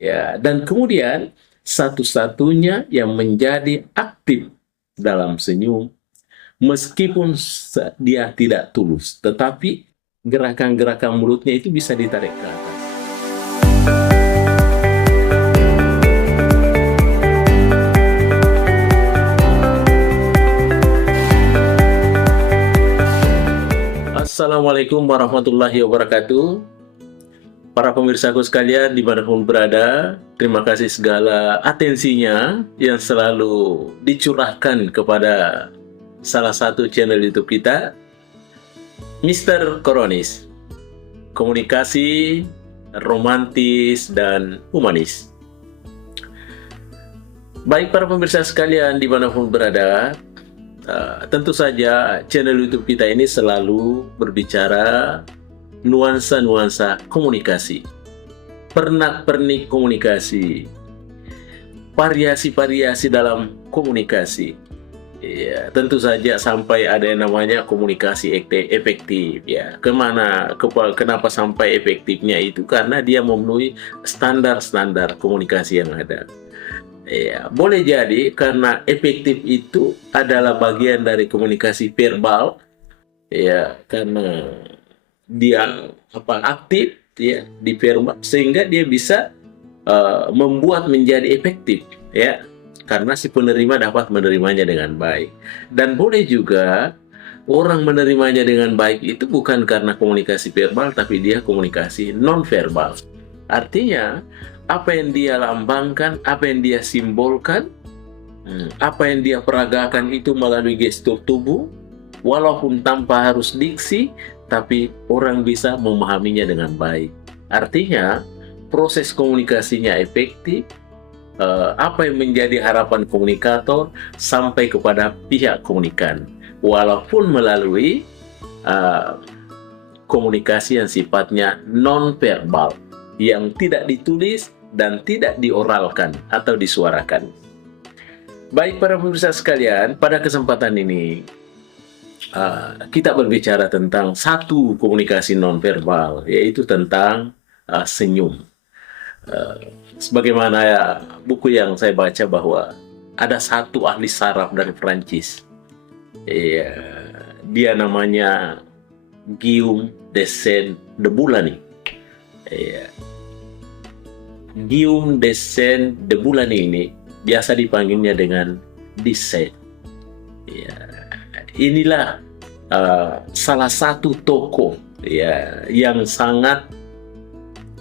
Ya, dan kemudian satu-satunya yang menjadi aktif dalam senyum, meskipun dia tidak tulus, tetapi gerakan-gerakan mulutnya itu bisa ditarik ke atas. Assalamualaikum warahmatullahi wabarakatuh. Para pemirsaku sekalian dimanapun berada, terima kasih segala atensinya yang selalu dicurahkan kepada salah satu channel YouTube kita, Mr. Koronis. Komunikasi romantis dan humanis. Baik para pemirsa sekalian dimanapun berada, tentu saja channel YouTube kita ini selalu berbicara nuansa-nuansa komunikasi, pernak-pernik komunikasi, variasi-variasi dalam komunikasi. Ya, tentu saja sampai ada yang namanya komunikasi efektif. Ya, kenapa sampai efektifnya itu? Karena dia memenuhi standar-standar komunikasi yang ada. Ya, boleh jadi karena efektif itu adalah bagian dari komunikasi verbal. Ya, karena dia aktif ya di verbal sehingga dia bisa membuat menjadi efektif ya, karena si penerima dapat menerimanya dengan baik. Dan boleh juga orang menerimanya dengan baik itu bukan karena komunikasi verbal, tapi dia komunikasi non verbal. Artinya apa yang dia lambangkan, apa yang dia simbolkan, apa yang dia peragakan itu melalui gestur tubuh, walaupun tanpa harus diksi, tapi orang bisa memahaminya dengan baik. Artinya, proses komunikasinya efektif, apa yang menjadi harapan komunikator sampai kepada pihak komunikan, walaupun melalui komunikasi yang sifatnya non-verbal, yang tidak ditulis dan tidak dioralkan atau disuarakan. Baik para pemirsa sekalian, pada kesempatan ini, kita berbicara tentang satu komunikasi nonverbal, yaitu tentang senyum. Sebagaimana buku yang saya baca bahwa ada satu ahli saraf dari Prancis, dia namanya Guillaume de Saint-Deboulany. Guillaume de Saint-Deboulany ini biasa dipanggilnya dengan Dicet. Inilah salah satu tokoh ya yang sangat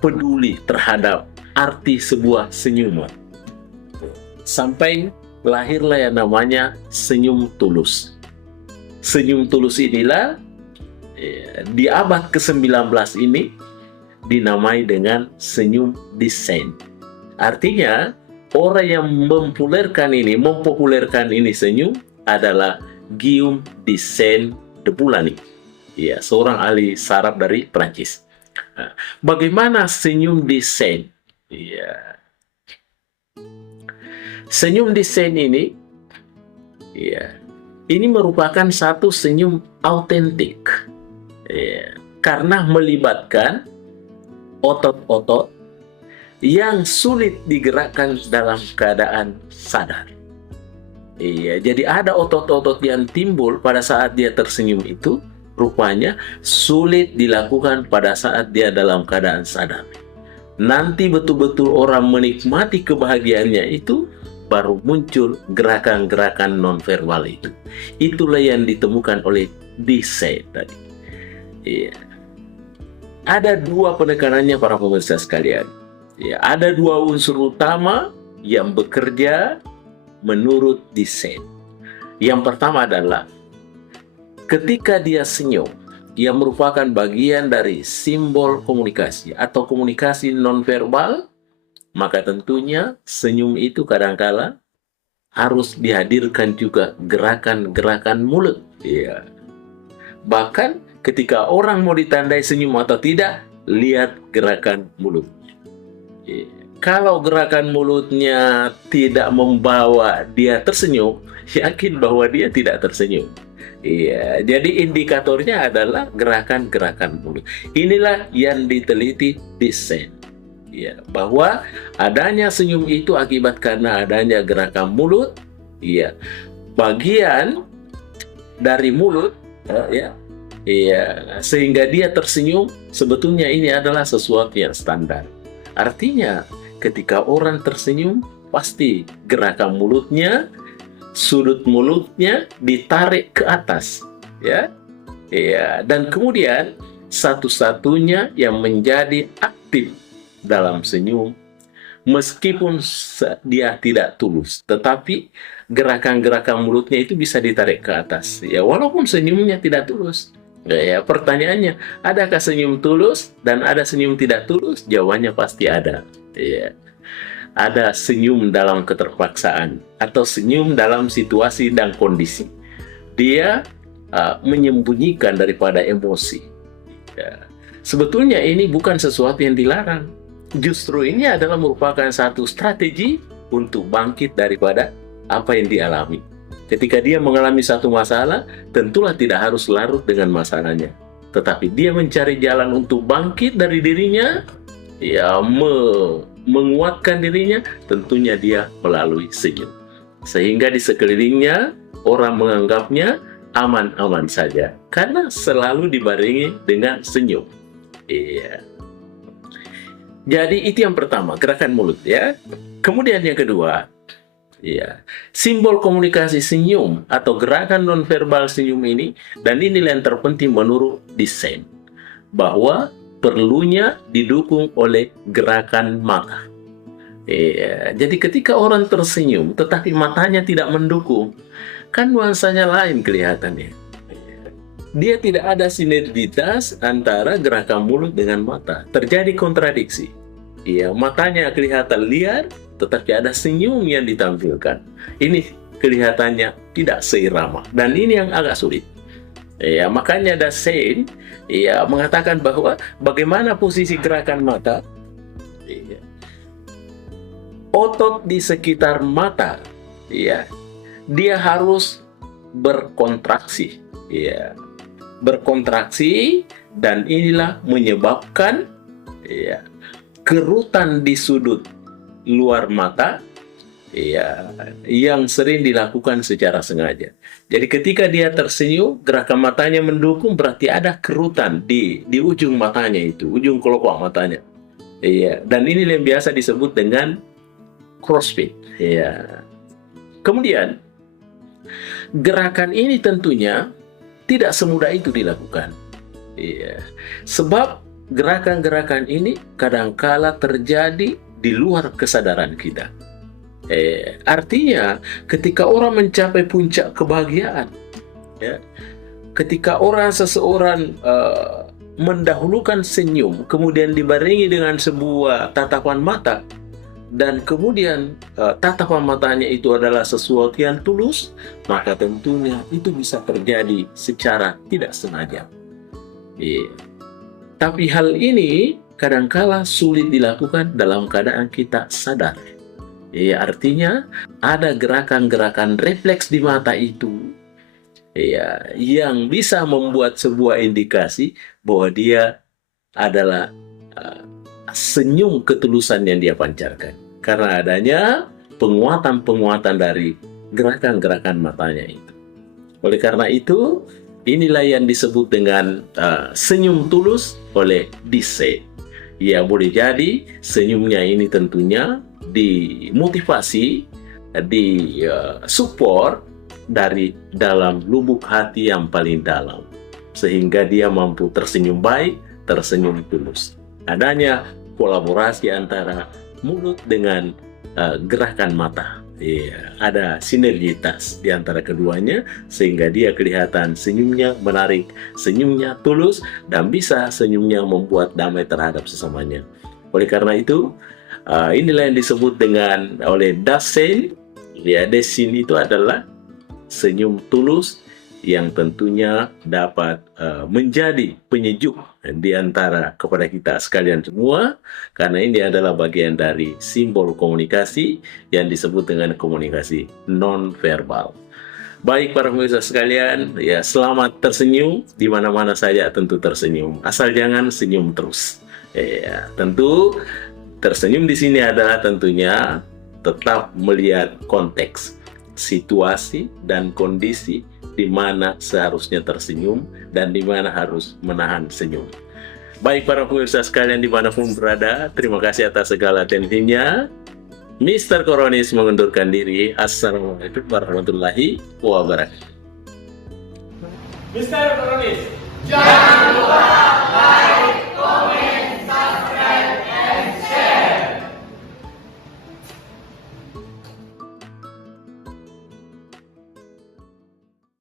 peduli terhadap arti sebuah senyuman, sampai lahirlah yang namanya senyum tulus. Senyum tulus inilah di abad ke-19 ini dinamai dengan senyum Dicet. Artinya orang yang mempopulerkan ini senyum adalah Guillaume de Saint-Deboulany, ya, seorang ahli saraf dari Prancis. Bagaimana senyum Dicet? Ya, senyum Dicet ini, ya, ini merupakan satu senyum autentik, ya, karena melibatkan otot-otot yang sulit digerakkan dalam keadaan sadar. Iya, jadi ada otot-otot yang timbul pada saat dia tersenyum itu, rupanya sulit dilakukan pada saat dia dalam keadaan sadar. Nanti betul-betul orang menikmati kebahagiaannya itu, baru muncul gerakan-gerakan nonverbal itu. Itulah yang ditemukan oleh Dicet tadi. Iya. Ada dua penekanannya para pemirsa sekalian. Ya, ada dua unsur utama yang bekerja menurut Dicet. Yang pertama adalah ketika dia senyum, yang merupakan bagian dari simbol komunikasi atau komunikasi nonverbal, maka tentunya senyum itu kadangkala harus dihadirkan juga gerakan-gerakan mulut. Ya. Bahkan ketika orang mau ditandai senyum atau tidak, lihat gerakan mulut. Ya. Kalau gerakan mulutnya tidak membawa dia tersenyum, yakin bahwa dia tidak tersenyum. Iya, jadi indikatornya adalah gerakan-gerakan mulut. Inilah yang diteliti Dicet. ya, bahwa adanya senyum itu akibat karena adanya gerakan mulut, ya, bagian dari mulut, ya, ya, sehingga dia tersenyum. Sebetulnya ini adalah sesuatu yang standar. Artinya, ketika orang tersenyum, pasti gerakan mulutnya, sudut mulutnya ditarik ke atas, ya, ya, dan kemudian satu-satunya yang menjadi aktif dalam senyum, meskipun dia tidak tulus, tetapi gerakan-gerakan mulutnya itu bisa ditarik ke atas, ya, walaupun senyumnya tidak tulus. Ya, pertanyaannya, adakah senyum tulus dan ada senyum tidak tulus? Jawabannya pasti ada. Ya, ada senyum dalam keterpaksaan atau senyum dalam situasi dan kondisi. Dia menyembunyikan daripada emosi. Ya. Sebetulnya ini bukan sesuatu yang dilarang. Justru ini adalah merupakan satu strategi untuk bangkit daripada apa yang dialami. Ketika dia mengalami satu masalah, tentulah tidak harus larut dengan masalahnya. Tetapi dia mencari jalan untuk bangkit dari dirinya, ya, menguatkan dirinya, tentunya dia melalui senyum. Sehingga di sekelilingnya, orang menganggapnya aman-aman saja, karena selalu dibarengi dengan senyum. Iya. Jadi itu yang pertama, gerakan mulut, ya. Kemudian yang kedua, ya, simbol komunikasi senyum atau gerakan nonverbal senyum ini, dan ini yang terpenting menurut desain, bahwa perlunya didukung oleh gerakan mata. Ya, jadi ketika orang tersenyum tetapi matanya tidak mendukung, kan nuansanya lain kelihatannya. Dia tidak ada sinergitas antara gerakan mulut dengan mata. Terjadi kontradiksi. Ya, matanya kelihatan liar, tetapi ada senyum yang ditampilkan. Ini kelihatannya tidak seirama, dan ini yang agak sulit. Ya, makanya Dasein, ya, mengatakan bahwa bagaimana posisi gerakan mata, ya, otot di sekitar mata, ya, dia harus berkontraksi, ya, berkontraksi, dan inilah menyebabkan, ya, kerutan di sudut luar mata, ya, yang sering dilakukan secara sengaja. Jadi ketika dia tersenyum, gerakan matanya mendukung, berarti ada kerutan di ujung matanya itu, ujung kelopak matanya. Ya, dan ini yang biasa disebut dengan crossfit. Ya. Kemudian gerakan ini tentunya tidak semudah itu dilakukan. Ya. Sebab gerakan-gerakan ini kadangkala terjadi di luar kesadaran kita. Artinya ketika orang mencapai puncak kebahagiaan, ya, ketika seseorang mendahulukan senyum, kemudian dibarengi dengan sebuah tatapan mata, dan kemudian tatapan matanya itu adalah sesuatu yang tulus, maka tentunya itu bisa terjadi secara tidak sengaja. Tapi hal ini kadangkala sulit dilakukan dalam keadaan kita sadar. Ya, artinya ada gerakan-gerakan refleks di mata itu, ya, yang bisa membuat sebuah indikasi bahwa dia adalah senyum ketulusan yang dia pancarkan, karena adanya penguatan-penguatan dari gerakan-gerakan matanya itu. Oleh karena itu, inilah yang disebut dengan senyum tulus oleh Dicey. Ya, boleh jadi senyumnya ini tentunya dimotivasi, support dari dalam lubuk hati yang paling dalam, sehingga dia mampu tersenyum baik, tersenyum tulus. Adanya kolaborasi antara mulut dengan gerakan mata. Ya, ada sinergitas di antara keduanya, sehingga dia kelihatan senyumnya menarik, senyumnya tulus, dan bisa senyumnya membuat damai terhadap sesamanya. Oleh karena itu, inilah yang disebut dengan oleh Dasein, ya, Dasein itu adalah senyum tulus yang tentunya dapat menjadi penyejuk di antara kepada kita sekalian semua, karena ini adalah bagian dari simbol komunikasi yang disebut dengan komunikasi non-verbal. Baik para pemirsa sekalian, ya, selamat tersenyum di mana-mana saja, tentu tersenyum, asal jangan senyum terus. Ya, tentu Tersenyum di sini adalah tentunya tetap melihat konteks, situasi, dan kondisi di mana seharusnya tersenyum dan di mana harus menahan senyum. Baik para pemirsa sekalian dimanapun berada, terima kasih atas segala atensinya. Mr. Koronis mengundurkan diri. Assalamualaikum warahmatullahi wabarakatuh. Mr. Koronis, jangan lupa